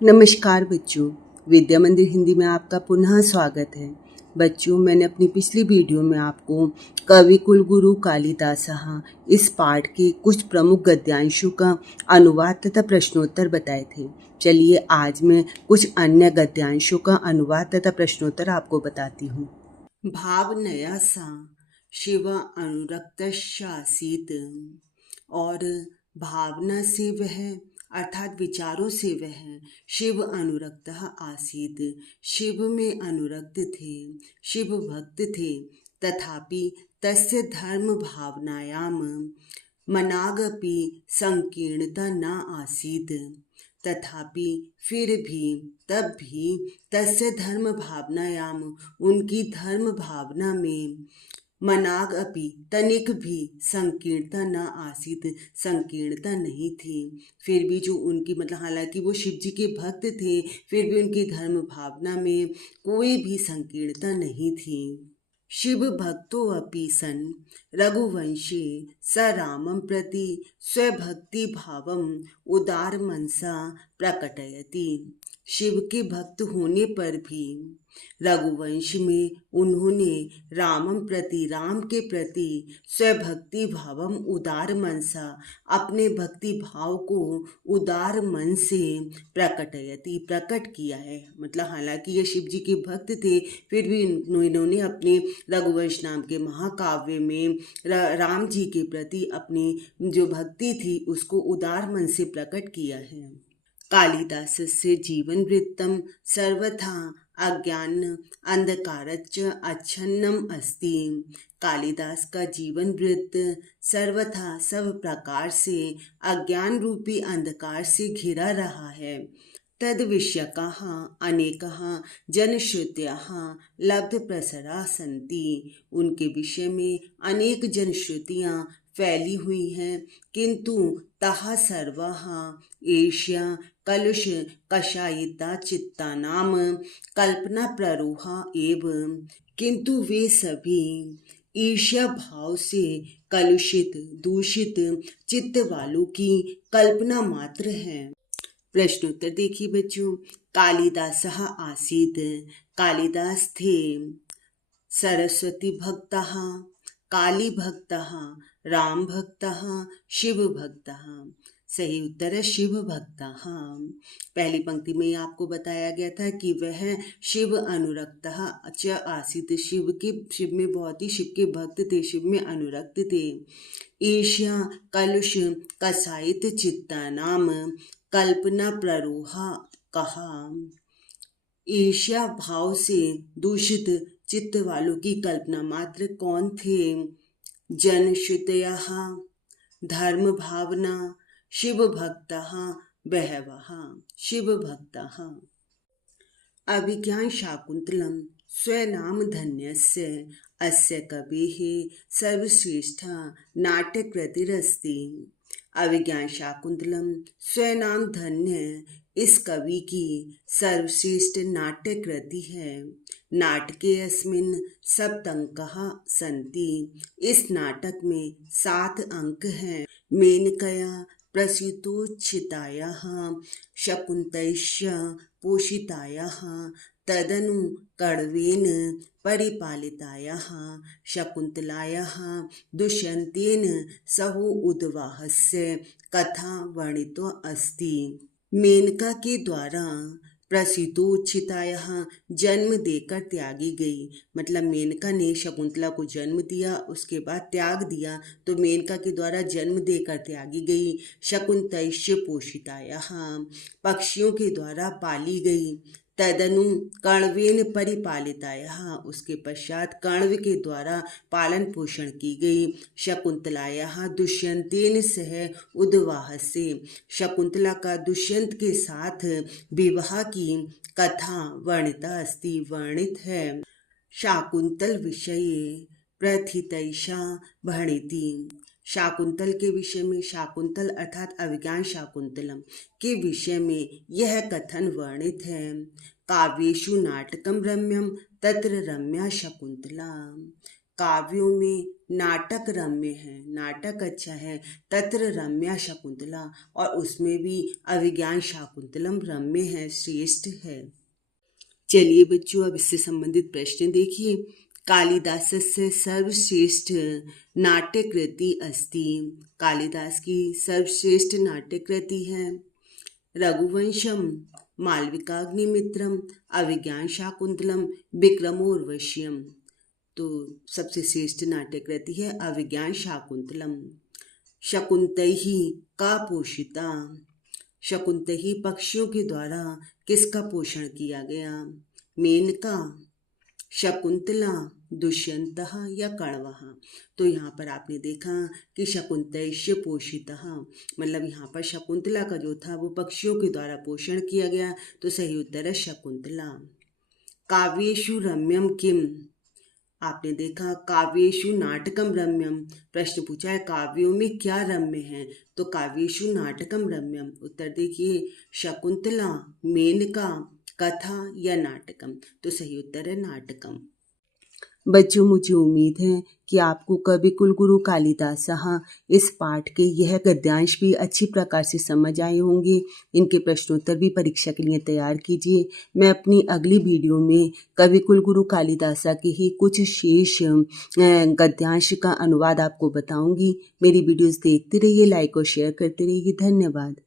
नमस्कार बच्चों, विद्या मंदिर हिंदी में आपका पुनः स्वागत है। बच्चों, मैंने अपनी पिछली वीडियो में आपको कवि कुलगुरु कालिदासः इस पाठ के कुछ प्रमुख गद्यांशों का अनुवाद तथा प्रश्नोत्तर बताए थे। चलिए आज मैं कुछ अन्य गद्यांशों का अनुवाद तथा प्रश्नोत्तर आपको बताती हूँ। भावनया सा शिव अनुरक्तश्चासीत्, और भावना से वह अर्थात विचारों से वह शिव अनुरक्त आसीत, शिव में अनुरक्त थे, शिव भक्त थे। तथापि तस्य धर्म भावनायाम मनागपि संकीर्णता न आसीत, तथापि फिर भी तब भी तस्य धर्म भावनायाम उनकी धर्म भावना में मनाग अपि तनिक भी संकीर्णता न आसीत, संकीर्णता नहीं थी। फिर भी जो उनकी हालांकि वो शिव जी के भक्त थे, फिर भी उनकी धर्म भावना में कोई भी संकीर्णता नहीं थी। शिव भक्तो अपि सन रघुवंशे स रामं प्रति स्वभक्ति भावम उदार मनसा प्रकटयति। शिव के भक्त होने पर भी रघुवंश में उन्होंने राम के प्रति स्वभक्ति भावम उदार मनसा अपने भक्ति भाव को उदार मन से प्रकट किया है। हालांकि ये शिव जी के भक्त थे, फिर भी इन्होंने अपने रघुवंश नाम के महाकाव्य में राम जी के प्रति अपनी जो भक्ति थी उसको उदार मन से प्रकट किया है। कालिदासस्य जीवन वृत्तं सर्वथा अज्ञान अंधकारच्च अच्छन्नम अस्ति। कालिदास का जीवन वृत्त सर्वथा सब प्रकार से अज्ञान रूपी अंधकार से घिरा रहा है। तद विषयकाः अनेकाः जनश्रुतयः लब्धप्रसरा सन्ति। उनके विषय में अनेक जनश्रुतियाँ फैली हुई हैं, किंतु ताः सर्वाः एष्या कलुष कषायिता चित्तानाम कल्पना प्ररोहा एव। किंतु वे सभी ईर्ष्या भाव से कलुषित दूषित चित्त वालों की कल्पना मात्र हैं। प्रश्नोत्तर देखिए बच्चों। कालिदासः आसीत्, कालिदास थे। सरस्वती भक्तः, काली भक्तः, राम भक्तः, शिव भक्तः। सही उत्तर है शिव भक्तः। पहली पंक्ति में आपको बताया गया था कि वह शिव अनुरक्तः च आसीत्, शिव में बहुत ही शिव के भक्त थे, शिव में अनुरक्त थे। ईर्ष्या कलुष कसायित चित्तानाम कल्पना प्ररोहा कहा। ईर्ष्या भाव से दूषित चित्त वालों की कल्पना मात्र कौन थे? जनश्रुतयः, धर्म भावना, शिव भक्तः बहवः। शिव भक्तः। अभिज्ञान शाकुंतलम स्वनाम धन्यस्य अस्य कवेः सर्वश्रेष्ठा नाट्यकृतिरस्ति। अभिज्ञान शाकुंतलम स्वनाम धन्य इस कवि की सर्वश्रेष्ठ नाट्य कृति है। नाटके अस्मिन् सप्तंकः सन्ति। इस नाटक में 7 अंक हैं। मेनकया प्रसूतोच्छितायाः शकुन्तैश्च पोषितायाः तदनु कण्वेन परिपालितायाः शकुन्तलायाः दुष्यन्तेन सह उद्वाहस्य कथा वर्णितो अस्ति। मेनका के द्वारा प्रसूतोच्छितायाः जन्म देकर त्यागी गई। मेनका ने शकुंतला को जन्म दिया, उसके बाद त्याग दिया, तो मेनका के द्वारा जन्म देकर त्यागी गई। शकुन्तैश्च पोषितायाः पक्षियों के द्वारा पाली गई। तदनु कण्वेन परिपालितायाः उसके पश्चात कण्व के द्वारा पालन पोषण की गई। शकुन्तलायाः दुष्यंतेन सह उद्वाहस्य शकुंतला का दुष्यंत के साथ विवाह की कथा वर्णिता अस्ति वर्णित है। शाकुंतल विषये प्रथितैषा भणिति। शाकुंतल के विषय में, शाकुंतल अर्थात अभिज्ञान शाकुंतलम के विषय में यह कथन वर्णित है। काव्येषु नाटकम रम्यम तत्र रम्या शकुंतला। काव्यों में नाटक रम्य है, नाटक अच्छा है। तत्र रम्या शकुंतला, और उसमें भी अभिज्ञान शाकुंतलम रम्य है, श्रेष्ठ है। चलिए बच्चों, अब इससे संबंधित प्रश्न देखिए। कालिदासस्य सर्वश्रेष्ठ नाट्यकृति अस्ति। कालिदास की सर्वश्रेष्ठ नाट्यकृति है रघुवंशम, मालविकाग्निमित्रम, अभिज्ञान शाकुंतलम, विक्रमोर्वश्यम। तो सबसे श्रेष्ठ नाट्यकृति है अभिज्ञान शाकुंतलम। शकुंतैहि का पोषिता। शकुंतैहि पक्षियों के द्वारा किसका पोषण किया गया? मेनका, शकुंतला, दुष्यंतः या कण्वः। तो यहाँ पर आपने देखा कि शकुंतैश्य पोषितः, मतलब यहाँ पर शकुंतला का जो था वो पक्षियों के द्वारा पोषण किया गया, तो सही उत्तर है शकुंतला। काव्येषु रम्यम किम। आपने देखा काव्येषु नाटकम रम्यम, प्रश्न पूछा है काव्यों में क्या रम्य है, तो काव्येषु नाटकम रम्यम। उत्तर देखिए शकुंतला, मेनका, कथा या नाटकम। तो सही उत्तर है नाटकम। बच्चों, मुझे उम्मीद है कि आपको कवि कुलगुरु कालिदासः इस पाठ के यह गद्यांश भी अच्छी प्रकार से समझ आए होंगे। इनके प्रश्नोत्तर भी परीक्षा के लिए तैयार कीजिए। मैं अपनी अगली वीडियो में कवि कुलगुरु कालिदासा के ही कुछ शेष गद्यांश का अनुवाद आपको बताऊंगी। मेरी वीडियोस देखते रहिए, लाइक और शेयर करते रहिए। धन्यवाद।